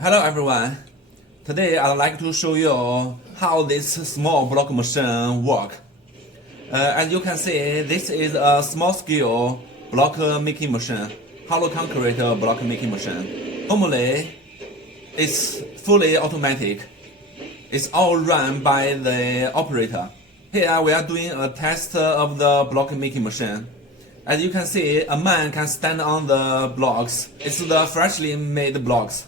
Hello everyone. Today I'd like to show you how this small block machine work. As you can see, this is a small scale block making machine, hollow concrete block making machine. Normally, it's fully automatic. It's all run by the operator. Here we are doing a test of the block making machine. As you can see, a man can stand on the blocks. It's the freshly made blocks.